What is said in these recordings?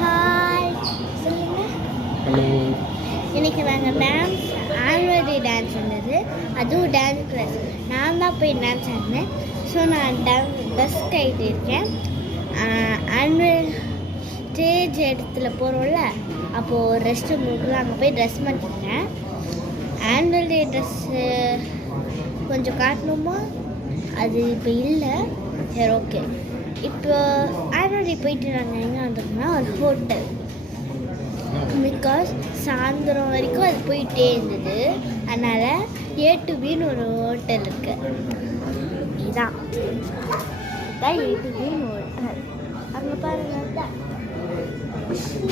Hi சொல்லுங்க. Hello. இன்னைக்கு நாங்கள் டான்ஸ் ஆனுவல் டே டான்ஸ் இருந்தது. அதுவும் டான்ஸ் கிளாஸ் நான் தான் போய் டான்ஸ் ஆடினேன். ஸோ நான் ட்ரெஸ் கைட்டு இருக்கேன். ஆனுவல் ஸ்டேஜ் இடத்துல போகிறோம்ல, அப்போது ரெஸ்ட் ரூமுக்குள்ள அங்கே போய் ட்ரெஸ் பண்ணிட்டேன். ஆனுவல் டே ட்ரெஸ்ஸு கொஞ்சம் காட்டணுமா, அது இப்போ இல்லை. சரி, ஓகே. இப்போ ஆனுவல் டே போயிட்டு நாங்கள் எங்கே வந்தோம்னா ஒரு ஹோட்டல். பிகாஸ் சாயந்தரம் வரைக்கும் அது போயிட்டே இருந்தது. அதனால் A2Bன்னு ஒரு ஹோட்டல் இருக்கு. இதுதான் A2Bன்னு ஹோட்டல். அங்கே பாருங்க,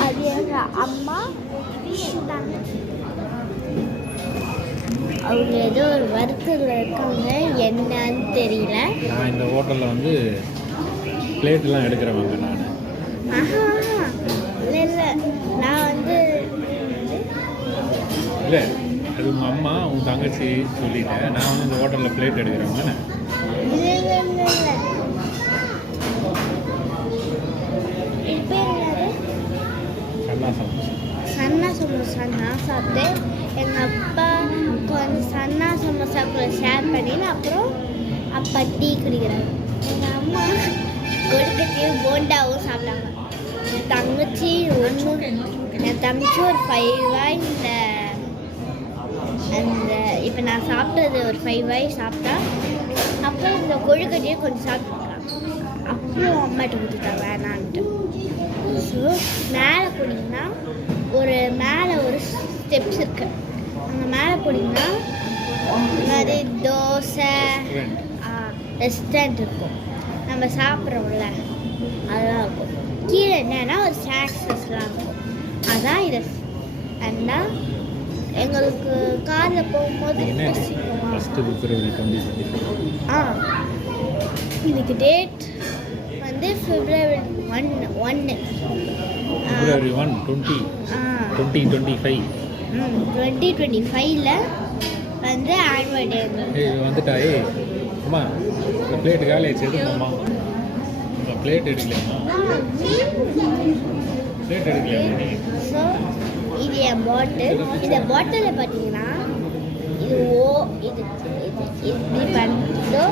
அது எங்கள் அம்மா, இது என் தங்கச்சி. அவங்க ஏதோ ஒரு வருத்தத்தில் இருக்காங்க, என்னன்னு தெரியல. நான் இந்த ஹோட்டலில் வந்து பிளேட்லாம் எடுக்கிறவங்க நான். இல்லை, நான் வந்து இல்லை, அது உங்கள் அம்மா உங்கள் தங்கச்சி சொல்லிட்டேன். நான் வந்து இந்த ஹோட்டலில் பிளேட் எடுக்கிறவங்க. இல்லை. இது பேர் என்னது? சன்னா சமோசா. சன்னா சமோசா நான் சாப்பிட்டேன். எங்கள் அப்பா கொஞ்சம் சன்னா சமோசாக்குள்ள ஷேர் பண்ணின்னு அப்புறம் அப்பா டீ குடிக்கிறாங்க. எங்கள் அம்மா கொடுக்கத்தையும் போண்டாவும் சாப்பிட்டாங்க. என் தங்கச்சி ஒரு 5 வாய் அந்த இப்போ நான் சாப்பிட்டது ஒரு 5 வாய் சாப்பிட்டா. அப்புறம் இந்த கொழுக்கட்டையும் கொஞ்சம் சாப்பிட்டுருக்காங்க. அப்புறம் அம்மாட்ட கொடுத்துட்டாங்க வேணான்ட்டு. ஸோ மேலே போனீங்கன்னா மேலே ஒரு ஸ்டெப்ஸ் இருக்குது. அங்கே மேலே போனீங்கன்னா நிறைய தோசை ரெஸ்டாரண்ட் இருக்கும். நம்ம சாப்பிட்றோம்ல அதெல்லாம் இருக்கும். கீழே என்னன்னா ஒரு ஸ்நாக்ஸஸ்லாம் இருக்கும். அதான் இது. அண்ணா எங்களுக்கு காரில் போகும்போது February 2024. இன்னைக்கு டேட் வந்து February 1 February 1, 2025. 2025ல வந்து ஆனுவல் டே வந்துட்டாயே. அம்மா இந்த பிளேட்டு காலி ஆச்சு. எதுமாம்மா பிளேட் எடுக்கலையாம்மா? பிளேட் எடுக்கலையாம்மா நீ? ஸோ இது என் பாட்டில். இந்த பாட்டிலில் பார்த்தீங்கன்னா இது இப்படி பண்ணிட்டோ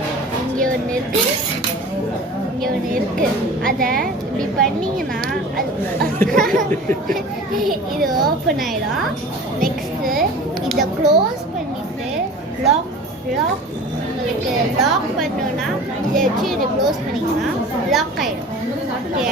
இங்கே ஒன்று இருக்குது. அதை இப்படி பண்ணிங்கன்னா அது இது ஓப்பன் ஆகிடும். நெக்ஸ்ட்டு இதை க்ளோஸ் பண்ணிவிட்டு லாக் உங்களுக்கு லாக் பண்ணோன்னா இதை வச்சு இதை க்ளோஸ் பண்ணிங்கன்னா லாக் ஆகிடும். ஓகே,